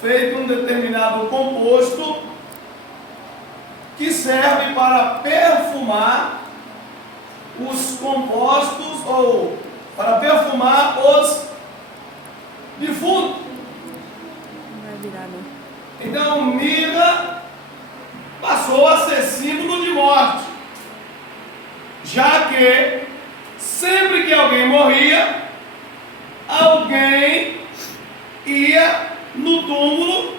feito um determinado composto que serve para perfumar os compostos ou para perfumar os defuntos. Então, mirra passou a ser símbolo de morte, já que sempre que alguém morria, alguém ia no túmulo,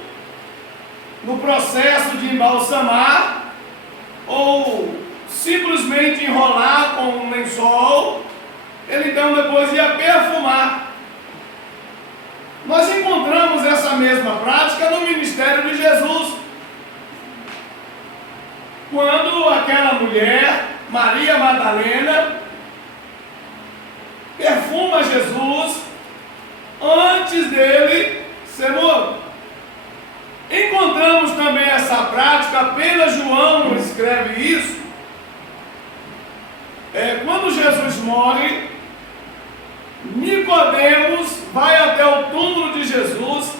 no processo de embalsamar, ou simplesmente enrolar com um lençol, ele então depois ia perfumar. Nós encontramos essa mesma prática no ministério de Jesus. Quando aquela mulher, Maria Madalena, perfuma Jesus antes dele ser morto. Encontramos também essa prática, apenas João escreve isso. Quando Jesus morre, Nicodemos vai até o túmulo de Jesus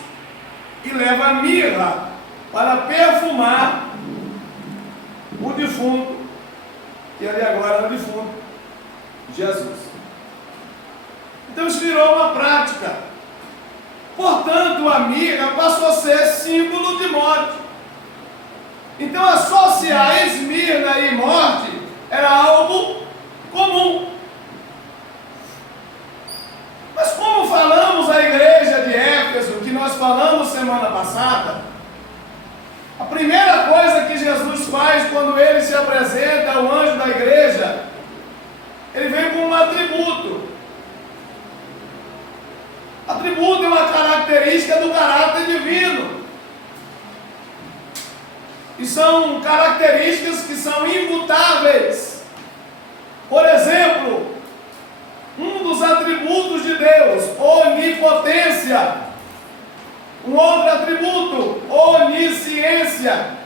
e leva mirra para perfumar o defunto, que ali agora é o defunto, Jesus. Então isso virou uma prática. Portanto, a mirra passou a ser símbolo de morte. Então associar esmirna e morte era algo comum. Mas como falamos à igreja de Éfeso, que nós falamos semana passada, a primeira coisa que Jesus faz quando ele se apresenta ao anjo da igreja, ele vem com um atributo. Atributo é uma característica do caráter divino. E são características que são imutáveis. Por exemplo, um dos atributos de Deus, onipotência. Um outro atributo, onisciência.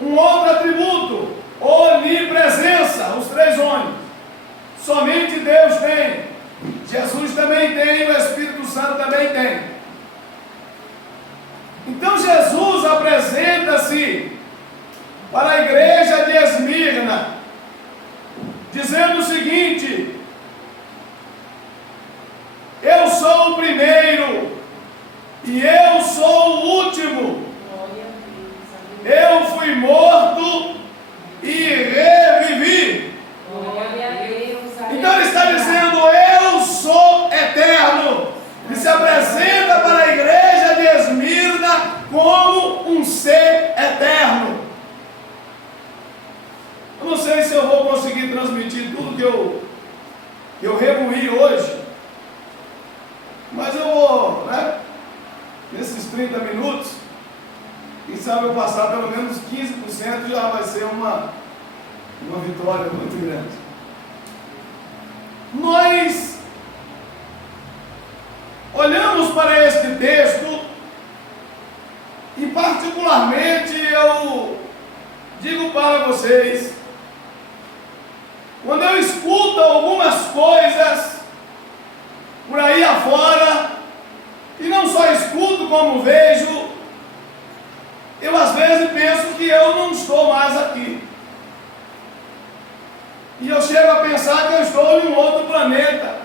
Um outro atributo, onipresença. Os três ônibus. Somente Deus tem. Jesus também tem, o Espírito Santo também tem. Então Jesus apresenta-se para a igreja de Esmirna, dizendo o seguinte: eu sou o primeiro e eu sou o último. Eu fui morto e revivi. Então ele está dizendo: eu sou eterno. Ele se apresenta para a igreja de Esmirna como um ser eterno. Eu não sei se eu vou conseguir transmitir tudo que eu remoí hoje, mas eu vou, nesses 30 minutos, quem sabe eu passar pelo menos 15%, já vai ser uma vitória muito grande. Nós olhamos para este texto e particularmente eu digo para vocês, quando eu escuto algumas coisas por aí afora, e não só escuto como vejo, eu às vezes penso que eu não estou mais aqui. E eu chego a pensar que eu estou em um outro planeta.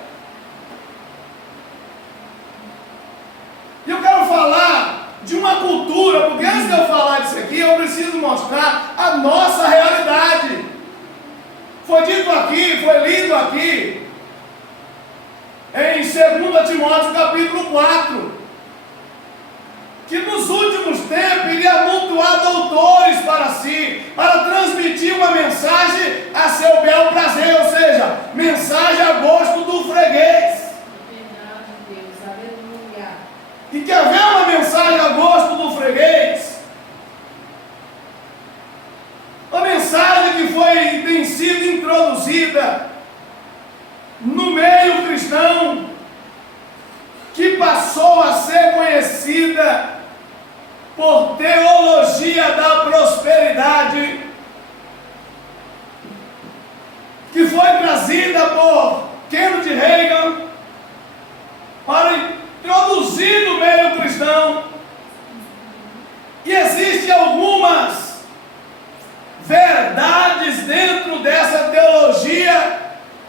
E eu quero falar de uma cultura, porque antes de eu falar disso aqui, eu preciso mostrar a nossa realidade. Foi dito aqui, foi lido aqui, em 2 Timóteo capítulo 4, que nos últimos tempos iria amontoar doutores para si, para transmitir uma mensagem a seu bel prazer, ou seja, mensagem a gosto do freguês. E quer ver uma mensagem a gosto do freguês? Uma mensagem que tem sido introduzida no meio cristão, que passou a ser conhecida por teologia da prosperidade, que foi trazida por Kenneth Reagan para introduzir no meio cristão algumas verdades dentro dessa teologia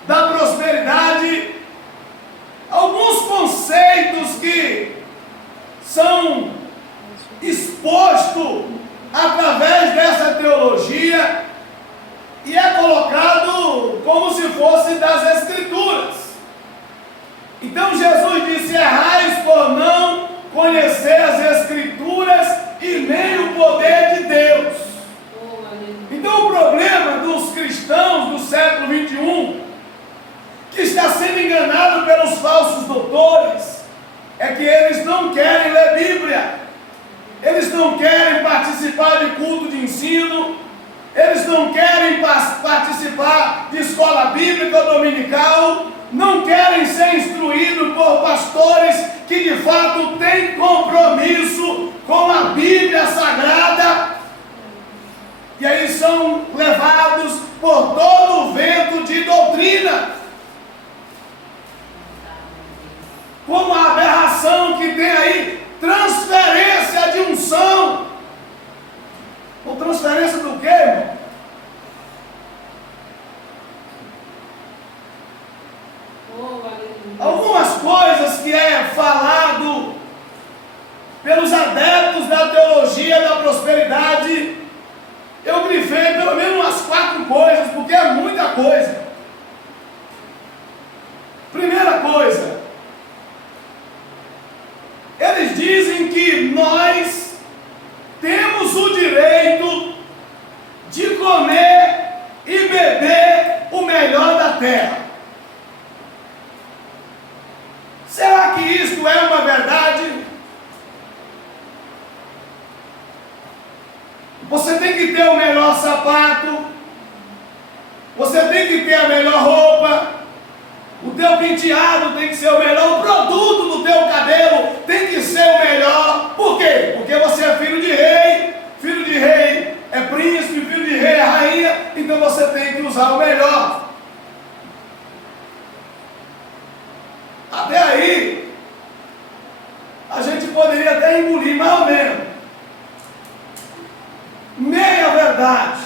da prosperidade, alguns conceitos que são expostos através dessa teologia e é colocado como se fosse das Escrituras. Então Jesus disse: errais por não conhecer as Escrituras e nem o poder de Deus. Então o problema dos cristãos do século 21, que está sendo enganado pelos falsos doutores, é que eles não querem ler Bíblia, eles não querem participar de culto de ensino, eles não querem participar de escola bíblica dominical, não querem ser instruídos por pastores que de fato têm compromisso com a Bíblia Sagrada, e aí são levados por todo o vento de doutrina, como a aberração que tem aí, transferência de unção. Ou transferência do quê, irmão? Algumas coisas que é falado pelos adeptos da teologia da prosperidade, eu grifei pelo menos umas 4 coisas, porque é muita coisa. Primeira coisa, eles dizem que nós temos o direito de comer e beber o melhor da terra. Será que isto é uma verdade? Você tem que ter o melhor sapato, você tem que ter a melhor roupa, o teu penteado tem que ser o melhor, o produto do teu cabelo tem que ser o melhor. Por quê? Porque você é filho de rei é príncipe, filho de rei é rainha, então você tem que usar o melhor. Até aí, a gente poderia até engolir mais ou menos. Meia verdade.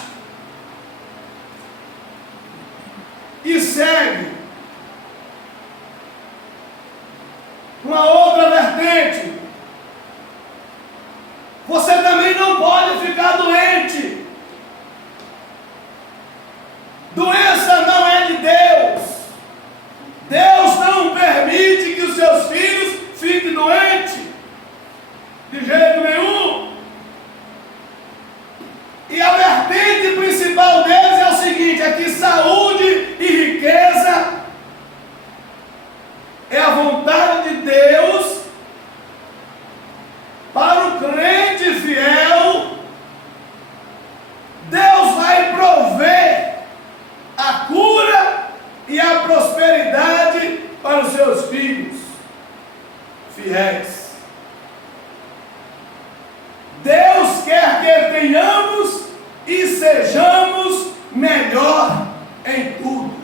E segue uma outra vertente. Você também não pode ficar doente. Doença não é de Deus. Deus não permite que os seus filhos fiquem doentes. De jeito nenhum. E a vertente principal deles é o seguinte: é que saúde e riqueza é a vontade de Deus para o crente fiel. Deus vai prover a cura e a prosperidade para os seus filhos fiéis. Deus quer que tenhamos e sejamos melhor em tudo.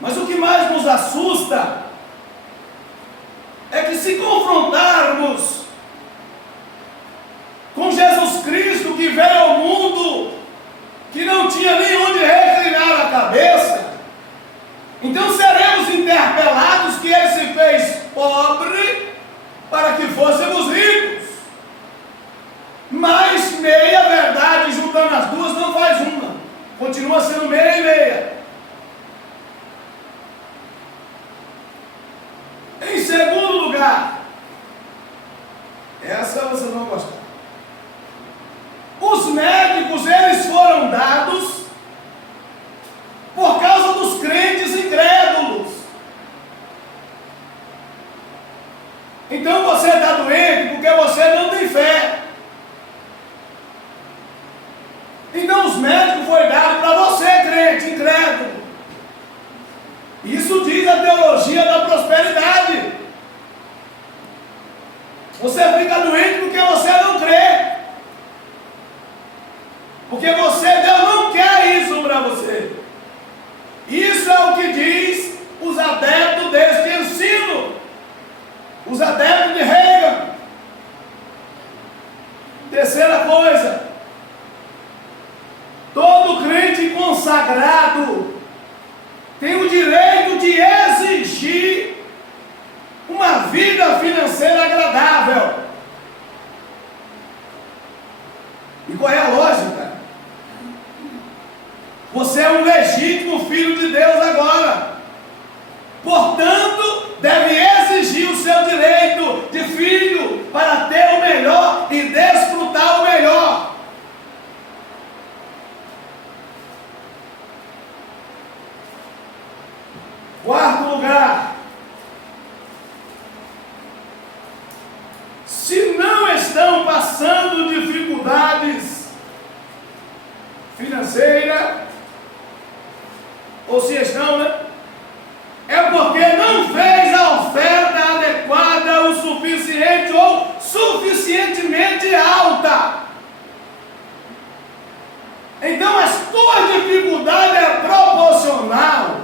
Mas o que mais nos assusta é que, se confrontarmos com Jesus Cristo, que veio ao mundo, que não tinha nem onde reclinar a cabeça, então seremos interpelados que ele se fez pobre para que fôssemos ricos. Mas meia verdade, juntando as duas, não faz uma. Continua sendo meia e meia. Em segundo lugar, essa você não vai gostar. Os médicos, eles foram dados por causa dos crentes incrédulos. Então você está doente porque você não tem fé. Então os médicos foram dados para você, crente incrédulo. Isso diz a teologia da prosperidade. Você fica doente porque você não crê. Porque Deus não quer isso para você. Isso é o que diz os adeptos deste ensino. os adeptos de Reagan. Terceira coisa, todo crente consagrado tem o direito de exigir uma vida financeira agradável. E qual é a lógica? Você é um legítimo filho de Deus agora. Portanto, deve exigir o seu direito de filho para ter o melhor e desfrutar o melhor. Quarto lugar, se não estão passando dificuldades financeiras, ou se estão, né? É porque não fez a oferta adequada o suficiente ou suficientemente alta. Então as tuas dificuldades é proporcional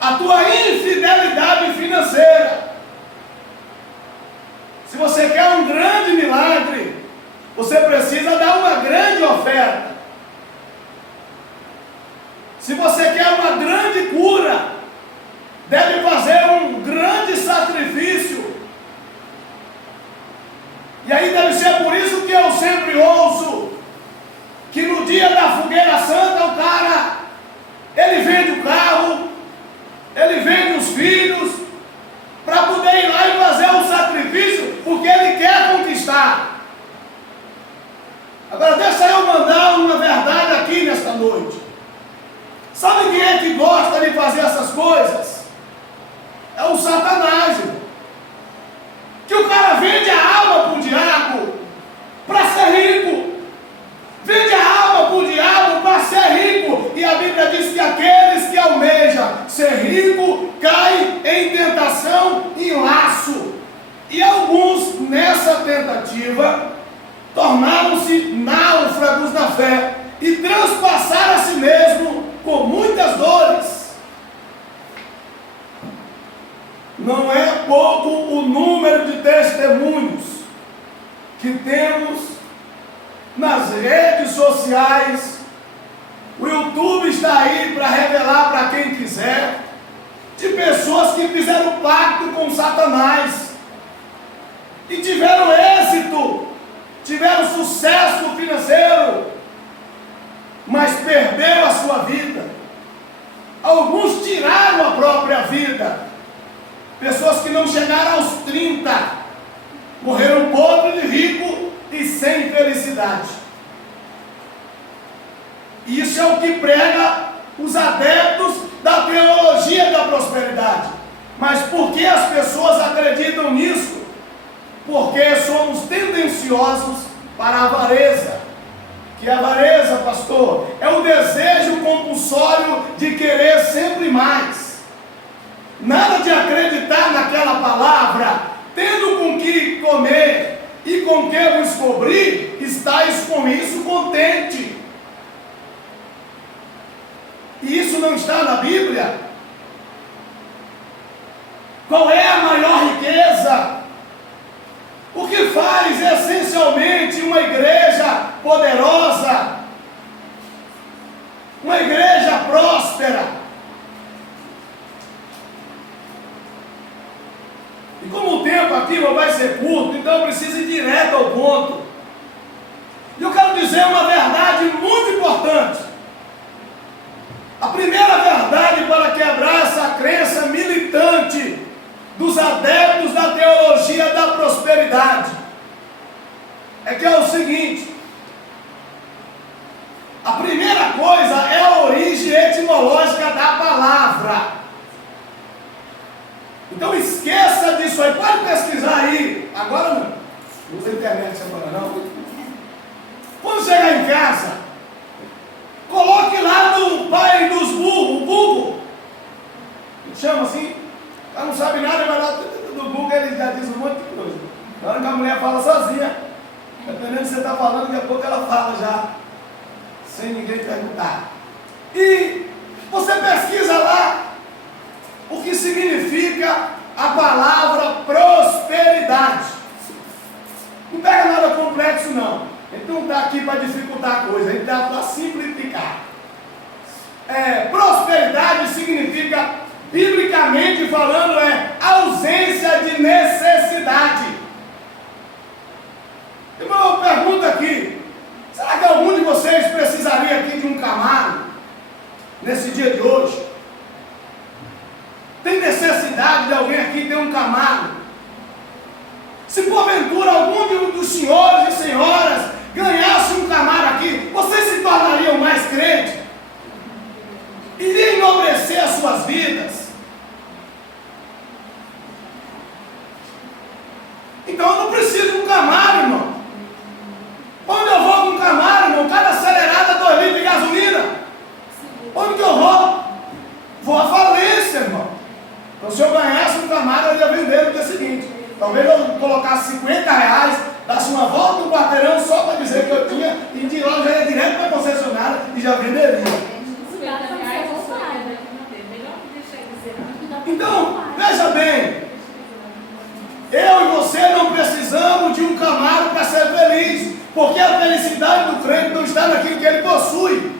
à tua infidelidade financeira. Se você quer um grande milagre, você precisa dar uma grande oferta. Se você quer uma grande cura, deve fazer um grande sacrifício. E aí deve ser por isso que eu sempre ouço que no dia da fogueira santa o cara, ele vende o carro, ele vende os filhos, para poder ir lá e fazer um sacrifício, porque ele quer conquistar. Agora deixa eu mandar uma verdade aqui nesta noite. Sabe quem é que gosta de fazer essas coisas? É o Satanás. Que o cara vende a alma para o diabo para ser rico. Vende a alma para o diabo para ser rico. E a Bíblia diz que aqueles que almejam ser rico caem em tentação, em laço. E alguns nessa tentativa tornaram-se náufragos na fé e transpassaram a si mesmo com muitas dores. Não é pouco o número de testemunhos que temos nas redes sociais. O YouTube está aí para revelar para quem quiser, de pessoas que fizeram pacto com Satanás e tiveram êxito, tiveram sucesso financeiro, mas perdeu a sua vida. Alguns tiraram a própria vida. Pessoas que não chegaram aos 30, morreram pobre de rico e sem felicidade. E isso é o que prega os adeptos da teologia da prosperidade. Mas por que as pessoas acreditam nisso? Porque somos tendenciosos para a avareza. Que a avareza, pastor, é o desejo compulsório de querer sempre mais. Nada de acreditar naquela palavra, tendo com que comer e com que vos cobrir, estáis com isso contente. E isso não está na Bíblia? Qual é a maior riqueza? O que faz essencialmente uma igreja poderosa, uma igreja próspera? E como o tempo aqui não vai ser curto, então eu preciso ir direto ao ponto. E eu quero dizer uma verdade muito importante. A primeira verdade para quebrar essa crença militante dos adeptos da teologia da prosperidade é que é o seguinte: a primeira coisa é a origem etimológica da palavra. Então esqueça disso aí, pode pesquisar aí, agora não, não usa a internet agora não. Quando chegar em casa, coloque lá no pai dos burros, o Google, chama assim, ela não sabe nada, mas lá do Google ele já diz um monte de coisa. Na hora que a mulher fala sozinha, dependendo do que você está falando, daqui a pouco ela fala já, sem ninguém perguntar. E você pesquisa lá o que significa a palavra prosperidade. Não pega nada complexo, não. A gente não está aqui para dificultar a coisa, a gente está para simplificar. Prosperidade significa, biblicamente falando, ausência de necessidade. Então eu pergunto aqui, será que algum de vocês precisaria aqui de um Camaro, nesse dia de hoje? Tem necessidade de alguém aqui ter um Camaro? Se porventura algum dos senhores e senhoras ganhasse um Camaro aqui, vocês se tornariam mais crentes? Iria enobrecer as suas vidas? Então eu não preciso de um Camaro, irmão. Onde eu vou com um Camaro, irmão? Cada acelerada 2 litros de gasolina. Onde que eu vou? Vou à falência, irmão. Então se eu ganhasse um Camaro, eu ia vender no dia seguinte. Talvez eu colocasse R$50, dasse uma volta no quarteirão só para dizer que eu tinha, e de lá eu já ia direto para a concessionária e já venderia. Então, veja bem, eu e você não precisamos de um Camaro para ser feliz, porque a felicidade do crente não está naquilo que ele possui,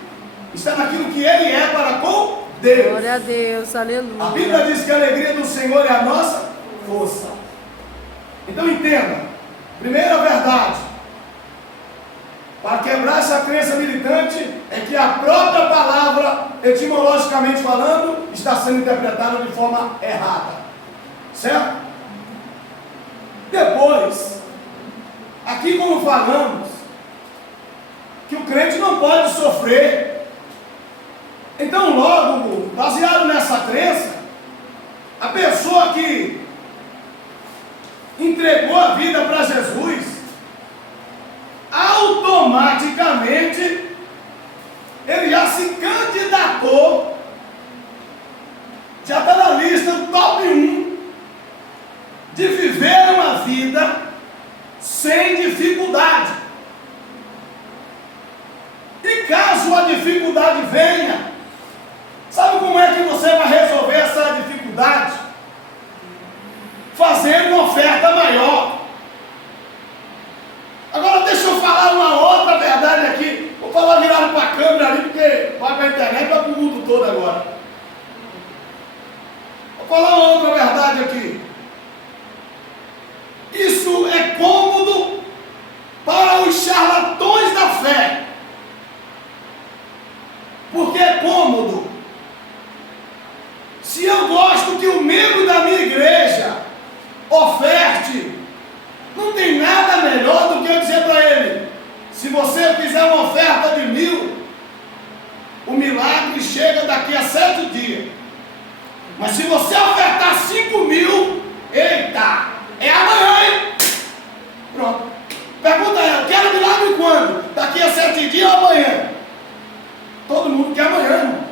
está naquilo que ele é para com Deus. Glória a Deus, aleluia. A Bíblia diz que a alegria do Senhor é a nossa força. Então entenda, primeira verdade, para quebrar essa crença militante, é que a própria palavra, etimologicamente falando, está sendo interpretada de forma errada. Certo? Depois, aqui como falamos, que o crente não pode sofrer. Então logo, baseado nessa crença, a pessoa que entregou a vida para Jesus, automaticamente ele já se candidatou, já está na lista do top 1 de viver uma vida sem dificuldade. E caso a dificuldade venha, sabe como é que você vai resolver essa dificuldade? Fazendo uma oferta maior. Agora deixa eu falar uma outra verdade aqui. Vou falar virado para a câmera ali, porque vai para a internet, vai para o mundo todo agora. Vou falar uma outra verdade aqui. Isso é cômodo para os charlatões da fé. Porque é cômodo. Se eu gosto que o membro da minha igreja oferte, não tem nada melhor do que eu dizer para ele: se você fizer uma oferta de 1.000, o milagre chega daqui a 7 dias. Mas se você ofertar 5.000, eita, é amanhã, hein? Pronto. Pergunta a ela: quero milagre quando? Daqui a 7 dias ou amanhã? Todo mundo quer amanhã, irmão.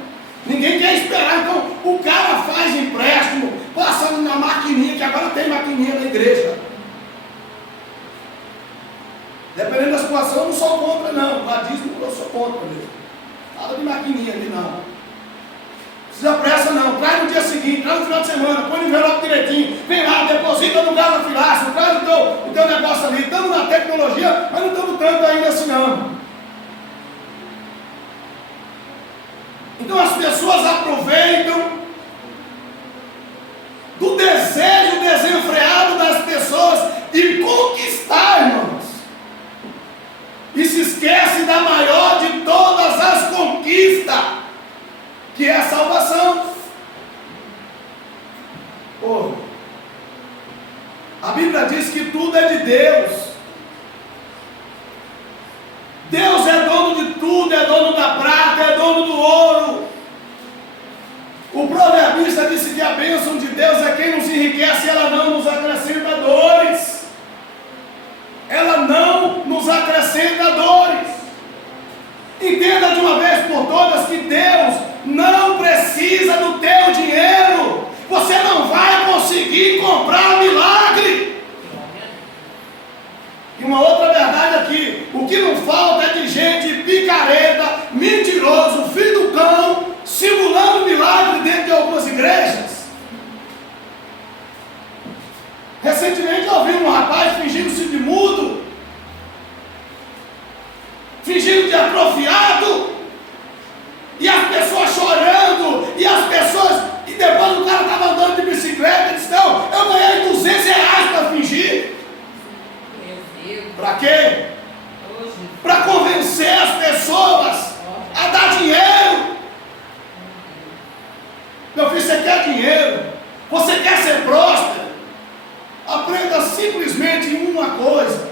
Ninguém quer esperar. Então o cara faz empréstimo, passa na maquininha, que agora tem maquininha na igreja. Dependendo da situação, eu não sou contra, não. Lá diz que eu sou contra mesmo. Fala de maquininha ali, não. Precisa pressa, não. Traz no dia seguinte, traz no final de semana, põe no envelope direitinho, vem lá, deposita no gasofilácio, traz o teu negócio ali. Estamos na tecnologia, mas não estamos tanto ainda assim, não. Então as pessoas aproveitam do desejo desenfreado das pessoas de conquistar, irmãos. E se esquece da maior de todas as conquistas, que é a salvação. A Bíblia diz que tudo é de Deus. Deus é dono de tudo, é dono da prata, é dono do ouro. O proverbista disse que a bênção de Deus é quem nos enriquece e ela não nos acrescenta dores. Ela não nos acrescenta dores. Entenda de uma vez por todas que Deus não precisa do teu dinheiro. Você não vai conseguir comprar milagre. E uma outra verdade aqui: o que não falta é de gente picareta, mentiroso, filho do cão, simulando milagre dentro de algumas igrejas. você quer dinheiro, você quer ser próspero, aprenda simplesmente em uma coisa: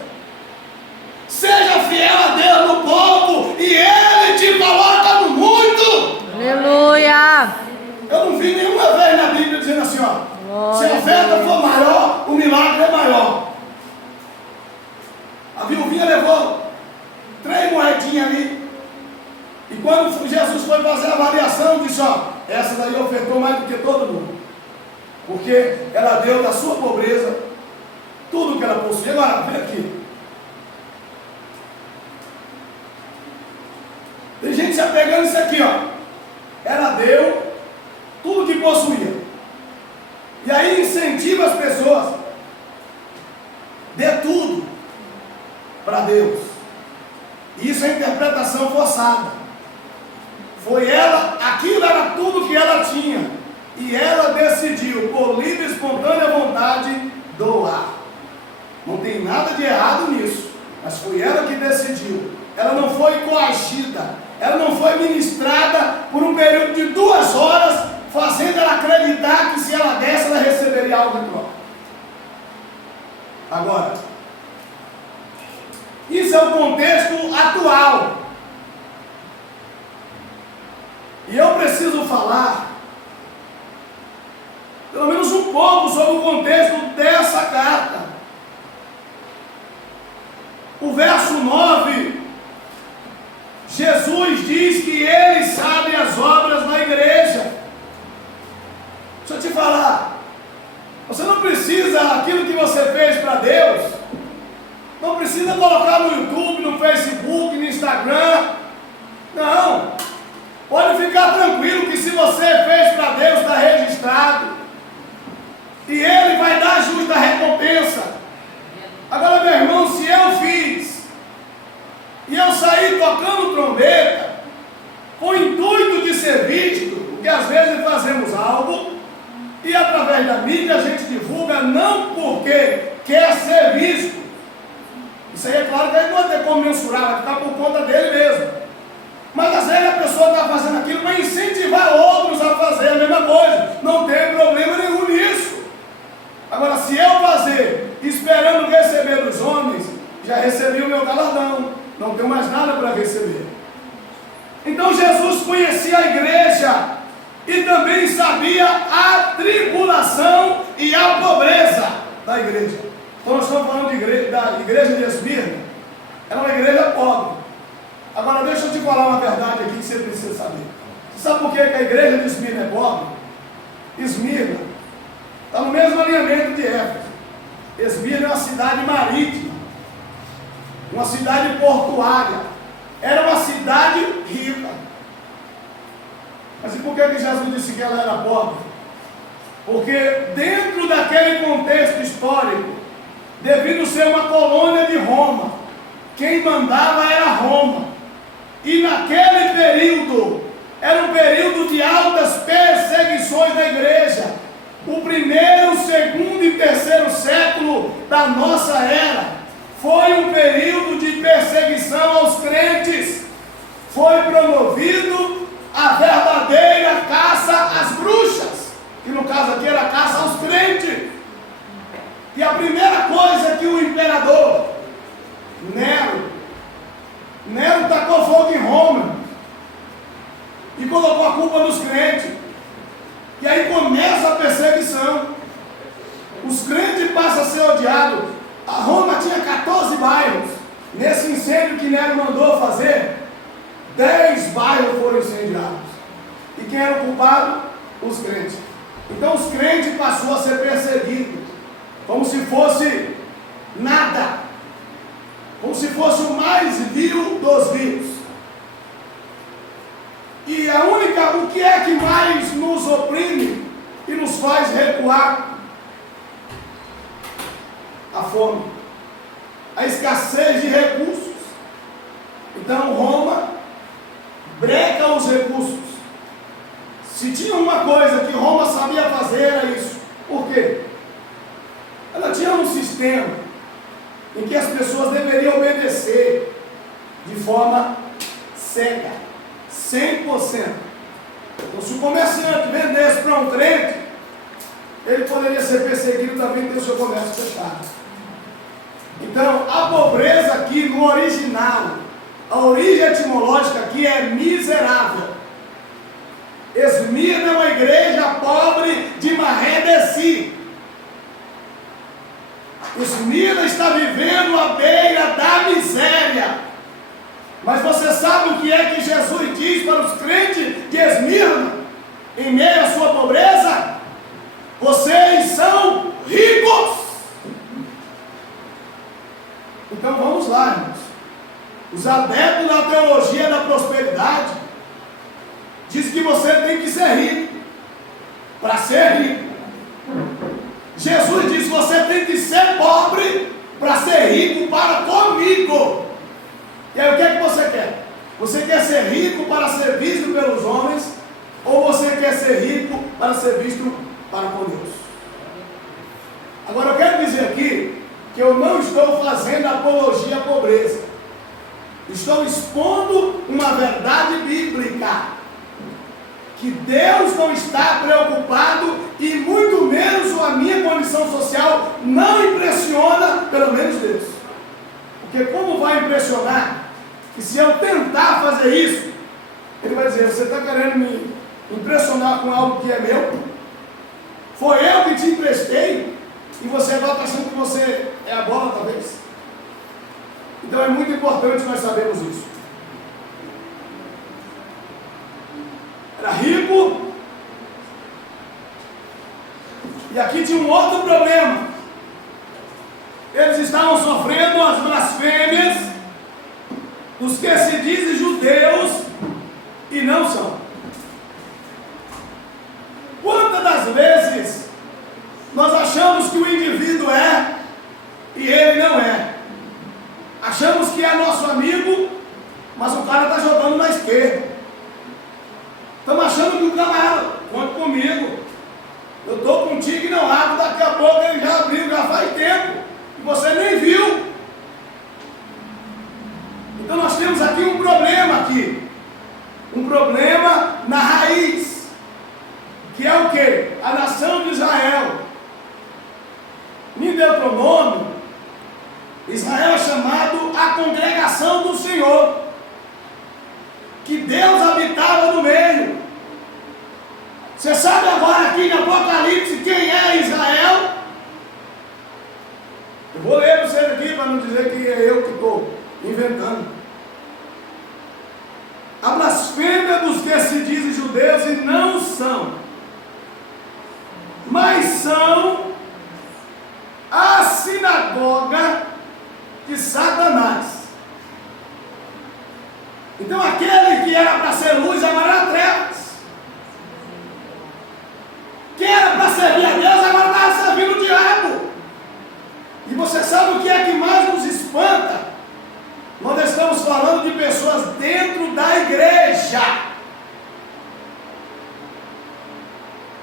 seja fiel a Deus no pouco e Ele te coloca no muito. Aleluia. Eu não vi nenhuma vez na Bíblia dizendo assim, ó, se a oferta for maior, o milagre é maior. A viuvinha levou 3 moedinhas ali, e quando Jesus foi fazer a avaliação, disse, ó, essa daí ofertou mais do que todo mundo, porque ela deu da sua pobreza tudo que ela possuía. Agora, vem aqui. Tem gente se apegando nisso aqui, ó. Ela deu tudo que possuía. E aí incentiva as pessoas. Dê tudo para Deus. Isso é interpretação forçada. Foi ela, aquilo era tudo que ela tinha. E ela decidiu, por livre e espontânea vontade, doar. Não tem nada de errado nisso. Mas foi ela que decidiu. Ela não foi coagida. Ela não foi ministrada por um período de 2 horas, fazendo ela acreditar que se ela desse, ela receberia algo em troca. Agora, isso é o contexto atual. E eu preciso falar, pelo menos um pouco, sobre o contexto dessa carta. O verso 9, Jesus diz que Ele sabe as obras na igreja. Deixa eu te falar, você não precisa, aquilo que você fez para Deus, não precisa colocar no YouTube, no Facebook, no Instagram. Não, pode ficar tranquilo que se você fez para Deus, está registrado, e Ele vai dar a justa recompensa. Agora, meu irmão, se eu fiz, e eu saí tocando trombeta, com o intuito de ser visto, porque às vezes fazemos algo, e através da mídia a gente divulga, não porque quer ser visto. Isso aí é claro que aí não vai ter como mensurar, vai ficar por conta dele mesmo. Mas às vezes a pessoa está fazendo aquilo para incentivar outros a fazer a mesma coisa. Não tem problema nenhum nisso. Agora, se eu fazer esperando receber dos homens, já recebi o meu galardão, não tenho mais nada para receber. Então Jesus conhecia a igreja e também sabia a tribulação e a pobreza da igreja. Então nós estamos falando da igreja de Esmirna. Era uma igreja pobre. Agora deixa eu te falar uma verdade aqui que você precisa saber. Você sabe por que a igreja de Esmirna é pobre? Esmirna está no mesmo alinhamento de Éfeso. Esmirna é uma cidade marítima, uma cidade portuária. Era uma cidade rica. Mas e por que Jesus disse que ela era pobre? Porque dentro daquele contexto histórico, devido ser uma colônia de Roma, quem mandava era Roma. E naquele período, era um período de altas perseguições da igreja. O 1º, 2º e 3º século da nossa era foi um período de perseguição aos crentes. Foi promovido a verdadeira caça às bruxas, que no caso aqui era a caça aos crentes. E a primeira coisa que o imperador Nero tacou fogo em Roma e colocou a culpa nos crentes. E aí começa a perseguição. Os crentes passam a ser odiados. A Roma tinha 14 bairros. Nesse incêndio que Nero mandou fazer, 10 bairros foram incendiados. E quem era o culpado? Os crentes. Então os crentes passaram a ser perseguidos, como se fosse nada, como se fosse o mais vil dos vils. E o que é que mais nos oprime e nos faz recuar? A fome, a escassez de recursos. Então Roma breca os recursos. Se tinha uma coisa que Roma sabia fazer, era isso. Por quê? Ela tinha um sistema em que as pessoas deveriam obedecer de forma cega, 100%. Então, se o comerciante vendesse para não crente, ele poderia ser perseguido também e ter o seu comércio fechado. Então, a pobreza aqui no original, a origem etimológica aqui é miserável. Esmirna é uma igreja pobre de Marredeci. Esmirna está vivendo à beira da miséria. Mas você sabe o que é que Jesus diz para os crentes de Esmirna, em meio à sua pobreza? Vocês são ricos. Então vamos lá, irmãos. Os adeptos da teologia da prosperidade diz que você tem que ser rico para ser rico. Jesus diz que você tem que ser pobre para ser rico para comigo. E aí o que é que você quer? Você quer ser rico para ser visto pelos homens, ou você quer ser rico para ser visto para com Deus? Agora eu quero dizer aqui que eu não estou fazendo apologia à pobreza. Estou expondo uma verdade bíblica, que Deus não está preocupado, e muito menos a minha condição social não impressiona, pelo menos Deus. Porque como vai impressionar que se eu tentar fazer isso, Ele vai dizer: você está querendo me impressionar com algo que é meu? Foi eu que te emprestei e você agora está achando que você é a bola, talvez? Então é muito importante nós sabermos isso. Era rico, e aqui tinha um outro problema. Eles estavam sofrendo as blasfêmias dos que se dizem judeus e não são. Quantas das vezes nós achamos que o indivíduo é e ele não é? Achamos que é nosso amigo, mas o cara está jogando na esquerda. Estamos achando que o camarada, conta comigo, eu estou contigo e não abro, daqui a pouco ele já abriu, já faz tempo, e você nem viu. Então nós temos aqui um problema um problema na raiz, que é o quê? A nação de Israel. Em Deuteronômio, Israel é chamado a congregação do Senhor, que Deus habitava no meio. Você sabe agora aqui em Apocalipse quem é Israel? Eu vou ler para vocês aqui para não dizer que é eu que estou inventando. A blasfêmia dos que se dizem judeus e não são, mas são a sinagoga de Satanás. Então aquele que era para ser luz agora era trevas. Que era para servir a Deus agora está servindo o diabo. E você sabe o que é que mais nos espanta? Nós estamos falando de pessoas dentro da igreja.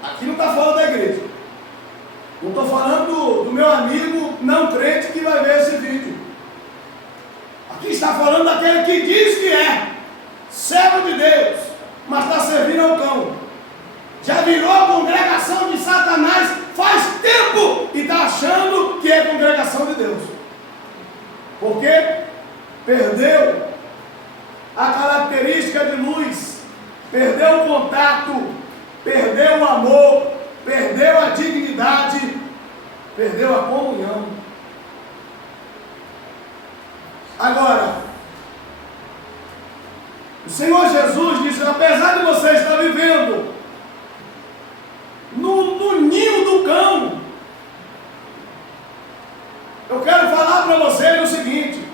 Aqui não está falando da igreja. Não estou falando do meu amigo não crente que vai ver esse vídeo. Aqui está falando daquele que diz que é servo de Deus, mas está servindo ao cão. Já virou a congregação de Satanás faz tempo e está achando que é congregação de Deus. Por quê? Perdeu a característica de luz, perdeu o contato, perdeu o amor, perdeu a dignidade, perdeu a comunhão. Agora, o Senhor Jesus disse: apesar de você estar vivendo no ninho do cão, eu quero falar para vocês o seguinte: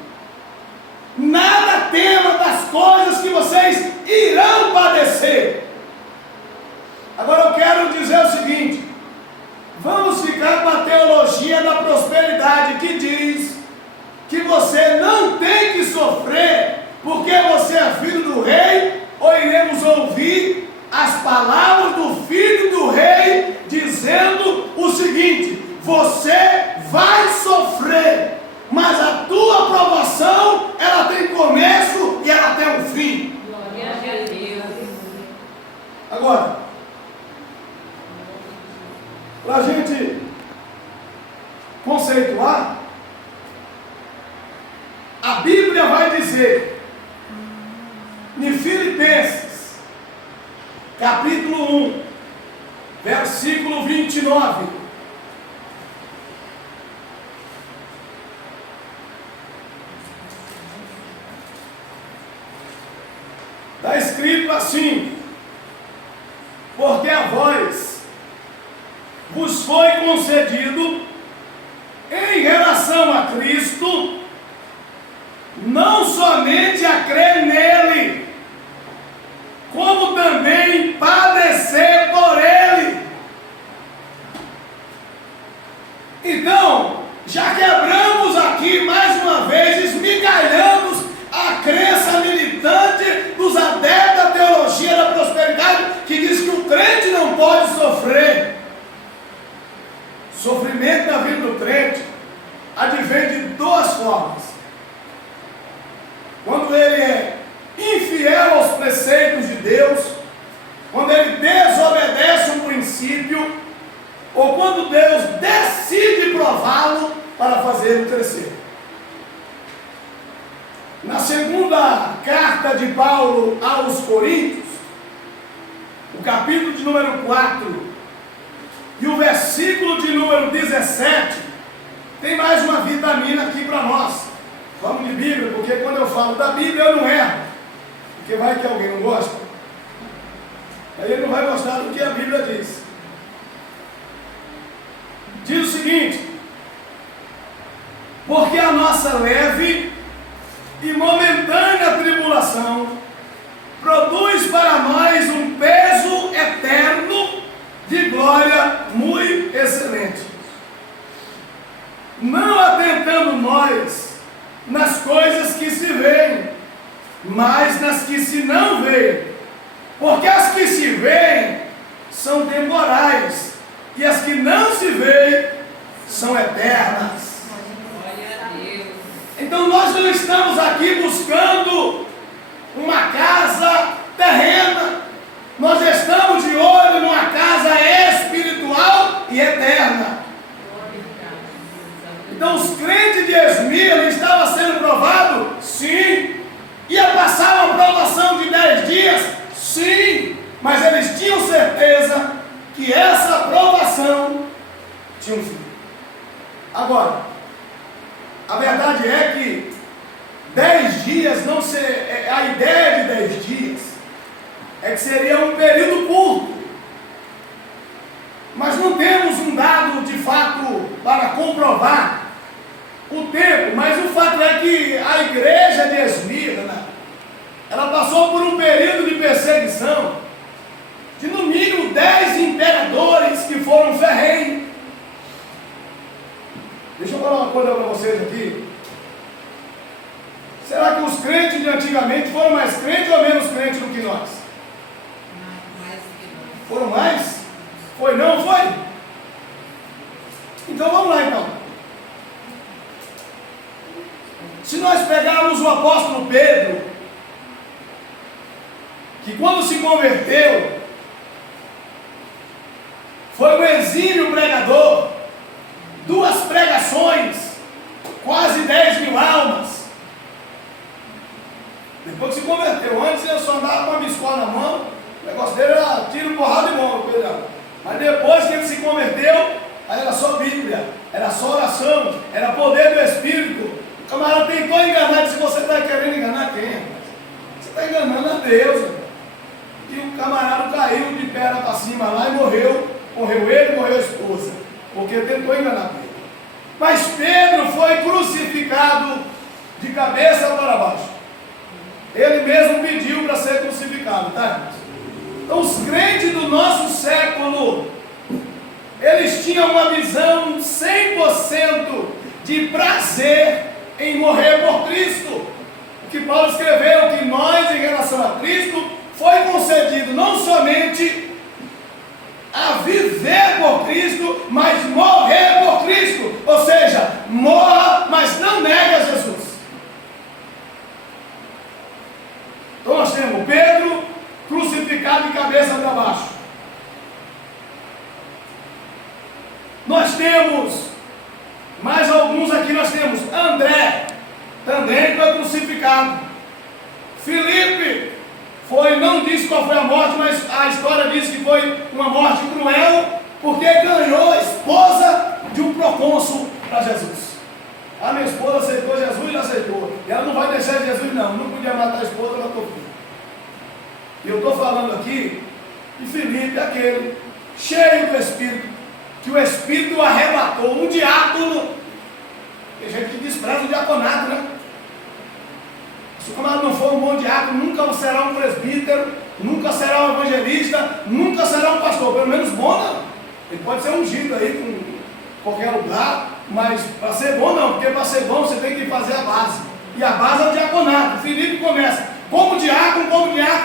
nada tema das coisas que vocês irão padecer. Agora eu quero dizer o seguinte: vamos ficar com a teologia da prosperidade que diz que você não tem que sofrer porque você é filho do rei, ou iremos ouvir as palavras do filho do rei dizendo o seguinte: você vai sofrer, mas a tua provação ela tem começo e ela tem um fim. Para a gente conceituar, a Bíblia vai dizer, em Filipenses, capítulo 1, versículo 29, está escrito assim: porque a vós vos foi concedido, em relação a Cristo, não somente a crer nele, como também padecer por ele. Então, já quebramos aqui mais uma vez, esmigalhamos a crença militante dos adeptos da teologia da prosperidade, que diz que o crente não pode sofrer. Sofrimento da vida do crente advém de duas formas: quando ele é infiel aos preceitos de Deus, quando ele desobedece um princípio, ou quando Deus decide prová-lo para fazê-lo crescer. Na segunda carta de Paulo aos Coríntios, o capítulo de número 4 e o versículo de número 17, tem mais uma vitamina aqui para nós. Vamos de Bíblia, porque quando eu falo da Bíblia eu não erro, porque vai que alguém não gosta, aí ele não vai gostar do que a Bíblia diz. Diz o seguinte: porque a nossa leve e momentânea tribulação produz para nós um peso eterno de glória muito excelente, não atentando nós nas coisas que se veem, mas nas que se não veem, porque as que se veem são temporais, e as que não se veem são eternas. Então nós não estamos aqui buscando uma casa terrena, nós estamos de olho numa casa espiritual e eterna. Então os crentes de Esmirna estavam sendo provados? Sim. Ia passar uma provação de 10 dias? Sim. Mas eles tinham certeza que essa provação tinha um fim. Agora, a verdade é que 10 dias não ser, a ideia de 10 dias é que seria um período curto, mas não temos um dado de fato para comprovar o tempo. Mas o fato é que a igreja de Esmirna, ela passou por um período de perseguição de no mínimo 10 imperadores que foram ferrenhos. Deixa eu falar uma coisa para vocês aqui. Será que os crentes de antigamente foram mais crentes ou menos crentes do que nós? Foram mais? Foi não? Foi? Então vamos lá então. Se nós pegarmos o apóstolo Pedro, que quando se converteu, foi um exímio pregador, 2 pregações, quase 10 mil almas. Depois que se converteu, antes ele só andava com a biscola na mão, o negócio dele era tiro, porrada e bomba, mas depois que ele se converteu, aí era só Bíblia, era só oração, era poder do Espírito. O camarada tentou enganar, disse: você está querendo enganar quem? Você está enganando a Deus. Irmão. E o camarada caiu de perna para cima lá e morreu. Morreu ele, morreu a esposa, porque tentou enganar Pedro. Mas Pedro foi crucificado de cabeça para baixo. Ele mesmo pediu para ser crucificado, tá? Então os crentes do nosso século, eles tinham uma visão 100% de prazer em morrer por Cristo. O que Paulo escreveu, que nós, em relação a Cristo, foi concedido não somente a viver por Cristo, mas morrer por Cristo. Ou seja, morra, mas não nega Jesus. Então nós temos Pedro crucificado de cabeça para baixo. Nós temos mais alguns aqui, nós temos André, também foi crucificado. Filipe foi, não disse qual foi a morte, mas a história diz que foi uma morte cruel, porque ganhou a esposa de um procônsul para Jesus. A minha esposa aceitou Jesus e aceitou. E ela não vai deixar Jesus, não. Não podia matar a esposa, matou o filho. E eu estou falando aqui de Filipe, aquele cheio do Espírito, que o Espírito o arrebatou, um diácono. Tem gente que despreza o diaconato, né? Se o camarada não for um bom diácono, nunca será um presbítero, nunca será um evangelista, nunca será um pastor, pelo menos bom não. Ele pode ser ungido aí com qualquer lugar, mas para ser bom não, porque para ser bom você tem que fazer a base. E a base é o diaconato. Filipe começa como diácono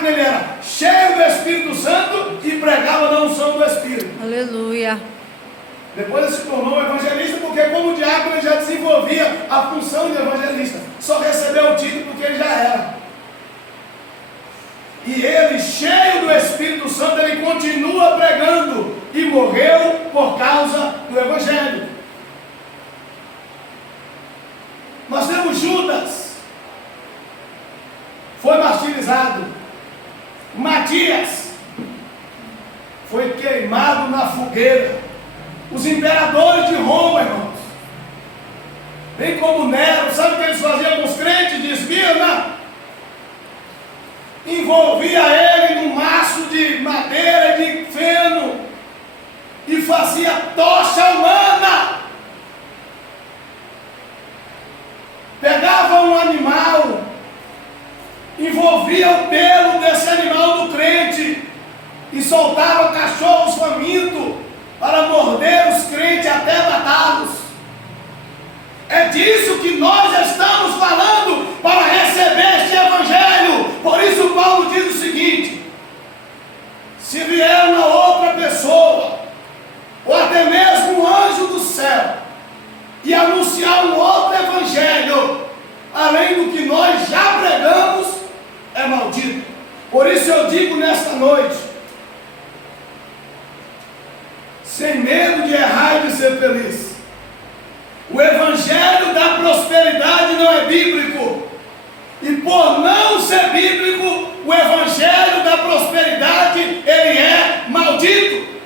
ele era cheio do Espírito Santo e pregava na unção do Espírito. Aleluia. Depois ele se tornou um evangelista, porque como diácono ele já desenvolvia a função de evangelista. Só recebeu o título porque ele já era. E ele, cheio do Espírito Santo, ele continua pregando e morreu por causa do Evangelho. Nós temos Judas, foi martirizado. Matias foi queimado na fogueira. Os imperadores de Roma, irmãos, bem como Nero, sabe o que eles faziam com os crentes de Esmirna? Envolvia ele num maço de madeira e de feno e fazia tocha humana. Pegava um animal, envolvia o pelo desse animal no crente e soltava cachorros famintos para morder os crentes até matá-los. É disso que nós estamos falando para receber este evangelho. Por isso Paulo diz o seguinte: se vier uma outra pessoa, ou até mesmo um anjo do céu, e anunciar um outro evangelho, além do que nós já pregamos, é maldito. Por isso eu digo nesta noite, sem medo de errar e de ser feliz, o evangelho da prosperidade não é bíblico. E por não ser bíblico, o evangelho da prosperidade, ele é maldito.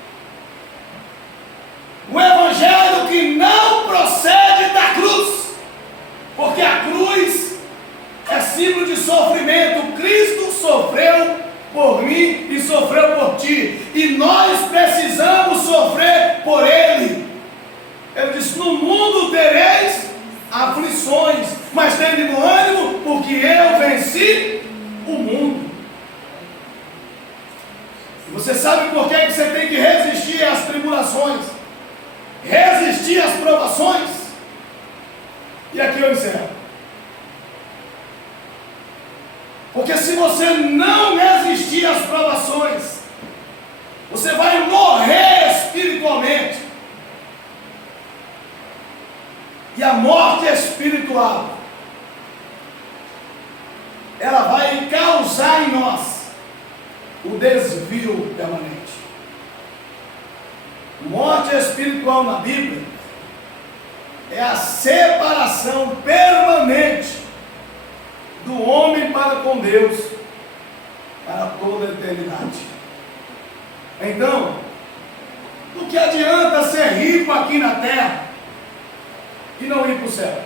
O evangelho que não procede da cruz, porque a cruz é símbolo de sofrimento. Cristo sofreu por mim e sofreu por ti, e nós precisamos sofrer por Ele. Ele disse: no mundo tereis aflições, mas tende bom ânimo, porque eu venci o mundo. Você sabe por que você tem que resistir às tribulações, resistir às provações? E aqui eu encerro. Porque se você não resistir às provações, você vai morrer espiritualmente. E a morte espiritual, ela vai causar em nós o desvio permanente. Morte espiritual na Bíblia é a separação permanente do homem para com Deus para toda a eternidade. Então, do que adianta ser rico aqui na terra e não ir para o céu?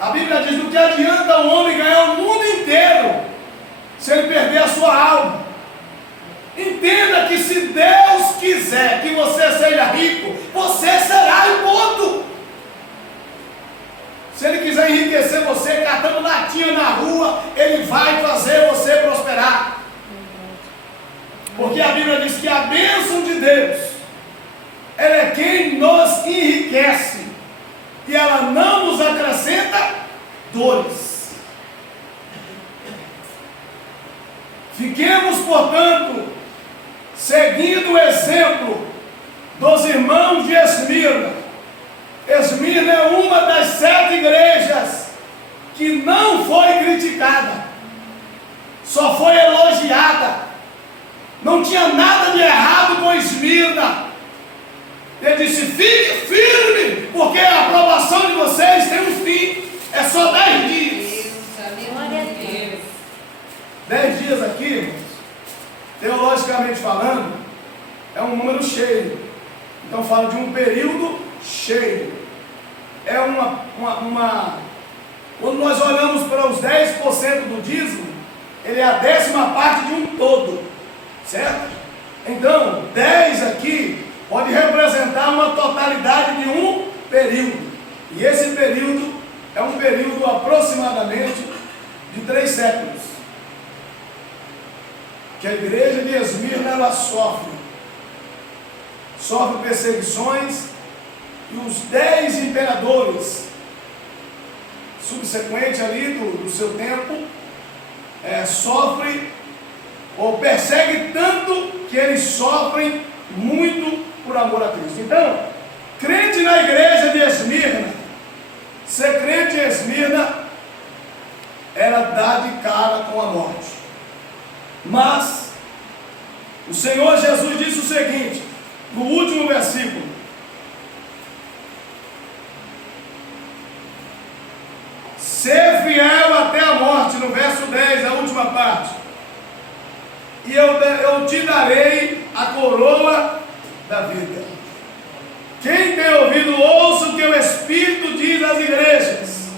A Bíblia diz: do que adianta o homem ganhar o mundo inteiro se ele perder a sua alma? Entenda que se Deus quiser que você seja rico, você será, e ponto. Se Ele quiser enriquecer você catando latinha na rua, Ele vai fazer você prosperar. Porque a Bíblia diz que a bênção de Deus, ela é quem nos enriquece, e ela não nos acrescenta dores. Fiquemos, portanto, seguindo o exemplo dos irmãos de Esmirna. Esmirna é uma das 7 igrejas que não foi criticada, só foi elogiada. Não tinha nada de errado com Esmirna. disse: fique firme, porque a aprovação de vocês tem um fim. É só 10 dias. Glória a Deus. 10 dias aqui, irmãos, teologicamente falando, é um número cheio. Então fala de um período cheio. É quando nós olhamos para os 10% do dízimo, ele é a 10ª parte de um todo, certo? Então, 10 aqui pode representar uma totalidade de um período. E esse período é um período aproximadamente de 3 séculos. Que a igreja de Esmirna, ela sofre perseguições, e os 10 imperadores subsequentes ali do seu tempo sofrem ou perseguem tanto que eles sofrem muito por amor a Cristo. Então, crente na igreja de Esmirna, ser crente em Esmirna era dar de cara com a morte. Mas o Senhor Jesus disse o seguinte, no último versículo: ser fiel até a morte, no verso 10, a última parte, e eu te darei a coroa da vida. Quem tem ouvido, ouça o que o Espírito diz às igrejas.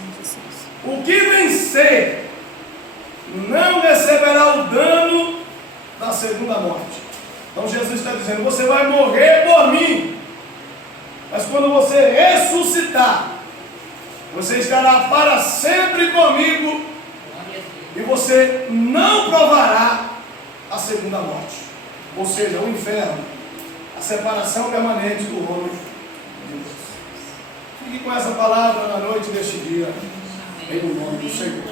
O que vencer não receberá o dano da segunda morte. Então Jesus está dizendo: você vai morrer por mim, mas quando você ressuscitar, você estará para sempre comigo, e você não provará a segunda morte, ou seja, o inferno, a separação permanente do homem de Deus. Fique com essa palavra na noite deste dia, em nome do Senhor.